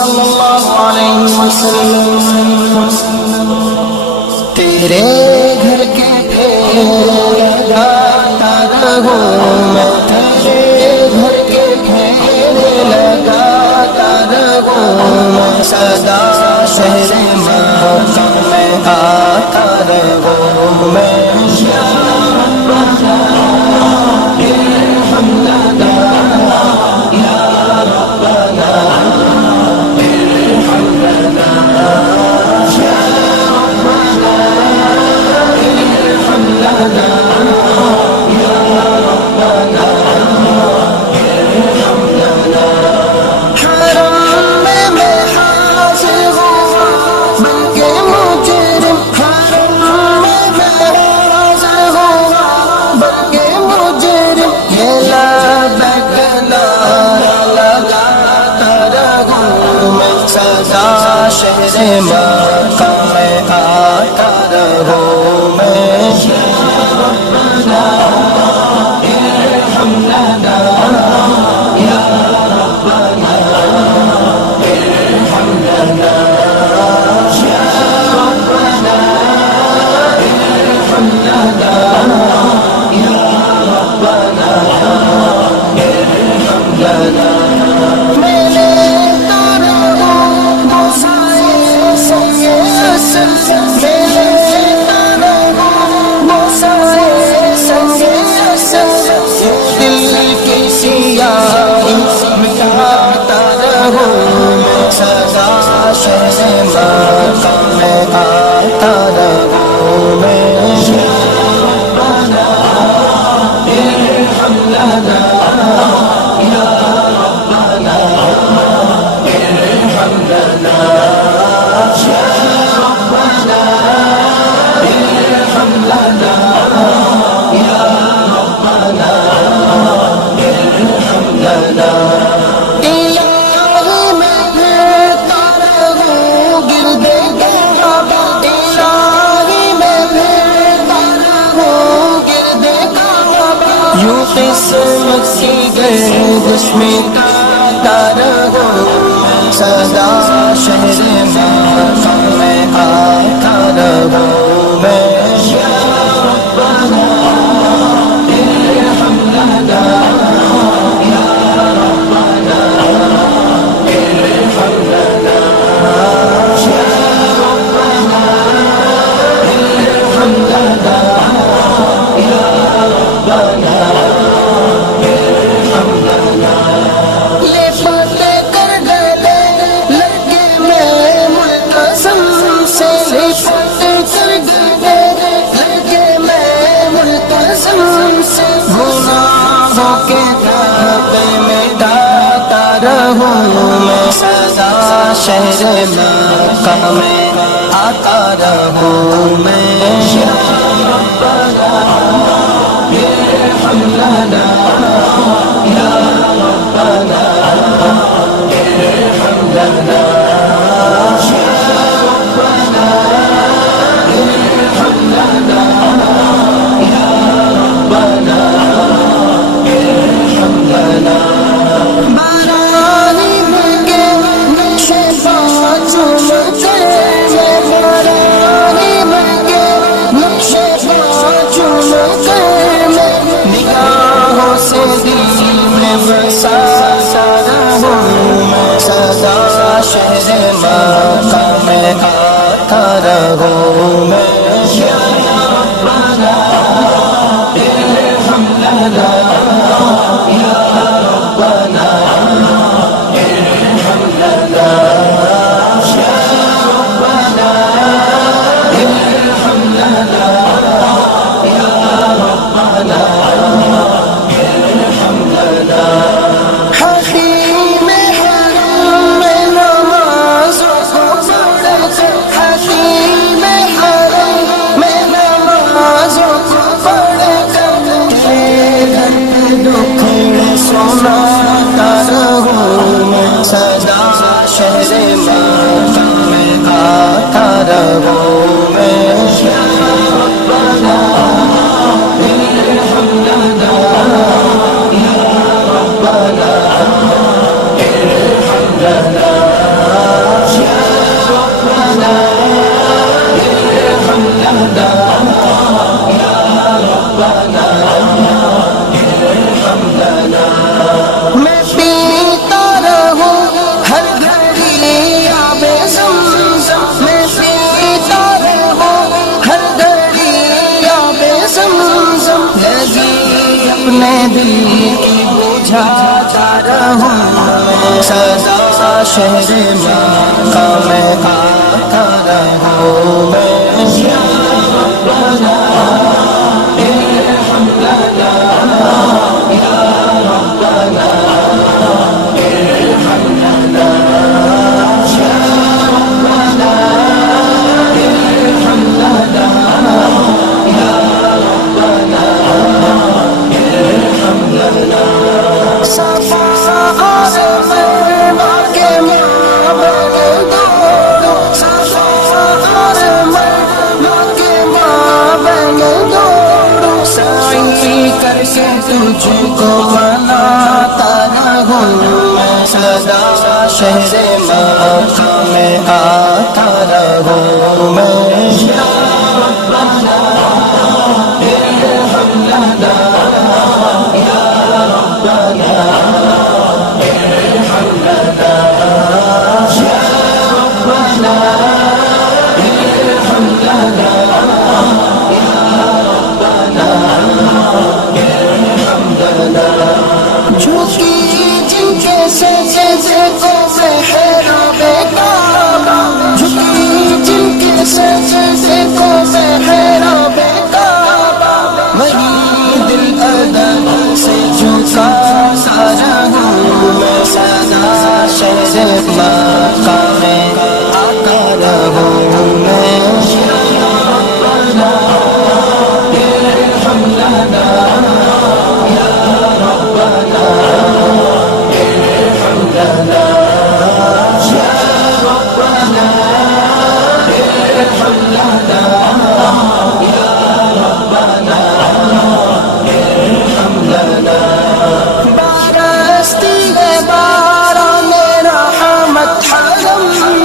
صلی اللہ علیہ وسلم تیرے گھر کے پھیر لگاتا رہوں میں، تیرے گھر کے پھیر لگاتا رہوں میں، سدا شہر مکہ میں آتا رہوں میں، شہر مکہ میں آتا رہوں میں، ربنا ارحم لنا یا ربنا ارحم لنا یا ربنا ارحم لنا یا ربنا ارحم لنا. سدا شہر مکہ میں آتا رہوں میں، ربنا ارحم لنا یا ربنا ارحم لنا یا ربنا ارحم لنا یا ربنا ارحم لنا. یوں قسمت کی گردش مٹاتا رہوں، سدا شہر مکہ میں آتا رہوں میں، یا ربنا ارحم لنا یا ربنا ارحم لنا یا ربنا ارحم لنا یا ربنا. شہر مکہ میں آتا رہوں میں، یا ربنا ارحم لنا یا ربنا ارحم لنا یا ربنا ارحم لنا یا ربنا ارحم لنا. سدا شہر مکہ میں آتا رہوں میں، یا ربنا ارحم لنا یا ربنا ارحم لنا یا ربنا ارحم لنا یا ربنا ارحم لنا. سونا جاتا رہوں میں سدا شہر مکہ میں آتا رہوں میں یا ربنا ارحم لنا یا ربنا ارحم لنا یا ربنا ارحم لنا یا ربنا ارحم لنا صفا اور مروا کے مابین دو صفا اور مروا کے مابین دو سعی کر کے تجھ کو مناتا رہوں میں سدا شہر مکہ میں آتا رہوں میں یا ربنا ارحم لنا یا ربنا ارحم لنا یا ربنا ارحم لنا یا ربنا ارحم لنا جھکی جن کے سجدے کو محراب کعبہ جھکی جن کے سجدے کو محراب کعبہ وہی دل ادب سے جھکاتا رہوں میں سدا شہر مکہ میں آتا رہوں میں یا ربنا ارحم لنا یا ربنا ارحم لنا یا ربنا ارحم لنا یا ربنا ارحم لنا برستی ہے باران رحمت حرم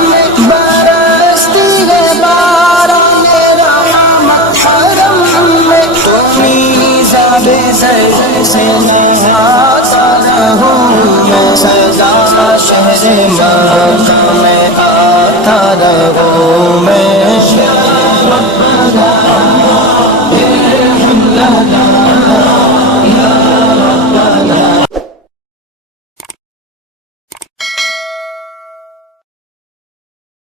میں برستی ہے باران رحمت حرم میں تمہیں زاب زر سے نہاتا رہوں میں سدا شہر مکہ میں آتا رہوں میں